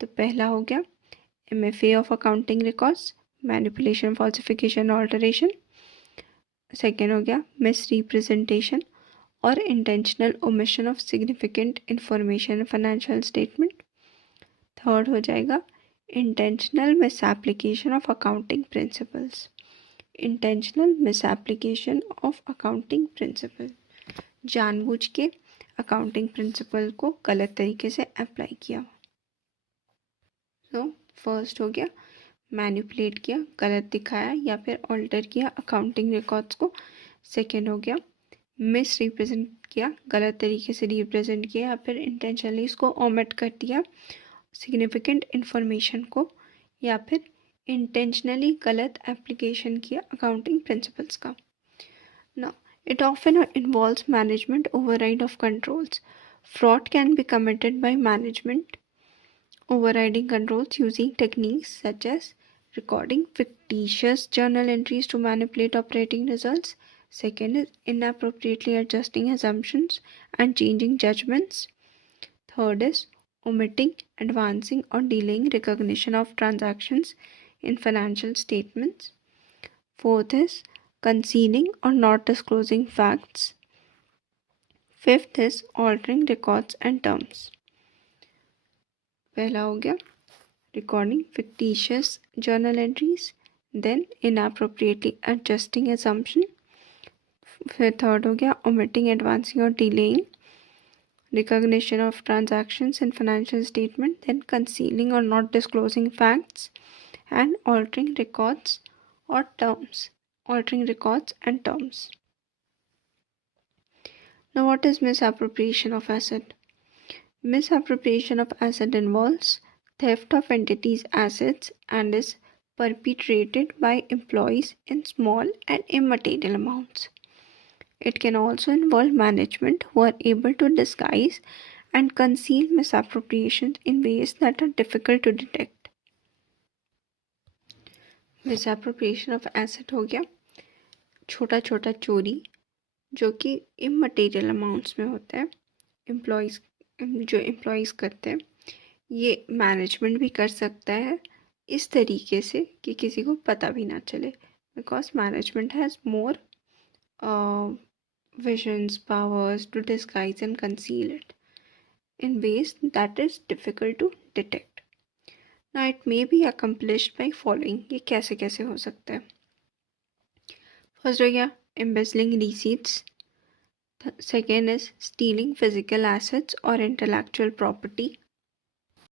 तो पहला हो गया MFA of accounting records, manipulation, falsification, alteration. Second हो गया मिस रिप्रेजेंटेशन और intentional omission of significant information in financial statement. Third हो जाएगा intentional misapplication of accounting principles, intentional misapplication of accounting principle, जानबूझ के अकाउंटिंग प्रिंसिपल को गलत तरीके से अप्लाई किया। तो फर्स्ट हो गया मैनिपुलेट किया, गलत दिखाया या फिर ऑल्टर किया अकाउंटिंग रिकॉर्ड्स को। सेकेंड हो गया मिस रिप्रेजेंट किया, गलत तरीके से रिप्रेजेंट किया या फिर इंटेंशनली इसको ओमिट कर दिया सिग्निफिकेंट इंफॉर्मेशन को, या फिर इंटेंशनली गलत एप्लीकेशन किया अकाउंटिंग प्रिंसिपल्स का। Now, it often involves management override of controls. Fraud can be committed by management overriding controls using techniques such as recording fictitious journal entries to manipulate operating results. Second is inappropriately adjusting assumptions and changing judgments. Third is omitting, advancing, or delaying recognition of transactions in financial statements. Fourth is concealing or not disclosing facts. Fifth is altering records and terms. पहला हो गया recording fictitious journal entries, then inappropriately adjusting assumption. फिर third हो गया omitting, advancing or delaying recognition of transactions in financial statement, then concealing or not disclosing facts, and altering records or terms. Altering records and terms. Now, what is misappropriation of asset? Misappropriation of asset involves theft of entities' assets and is perpetrated by employees in small and immaterial amounts. It can also involve management who are able to disguise and conceal misappropriations in ways that are difficult to detect. Misappropriation of asset हो गया छोटा छोटा चोरी जो कि immaterial amounts में होता है, जो एम्प्लॉयज़ करते हैं। ये मैनेजमेंट भी कर सकता है इस तरीके से कि किसी को पता भी ना चले, because management has more visions, powers to disguise and conceal it in ways that is difficult to detect. Now it may be accomplished by following. ये कैसे कैसे हो सकता है? फर्स्ट हो गया embezzling receipts. Second is stealing physical assets or intellectual property.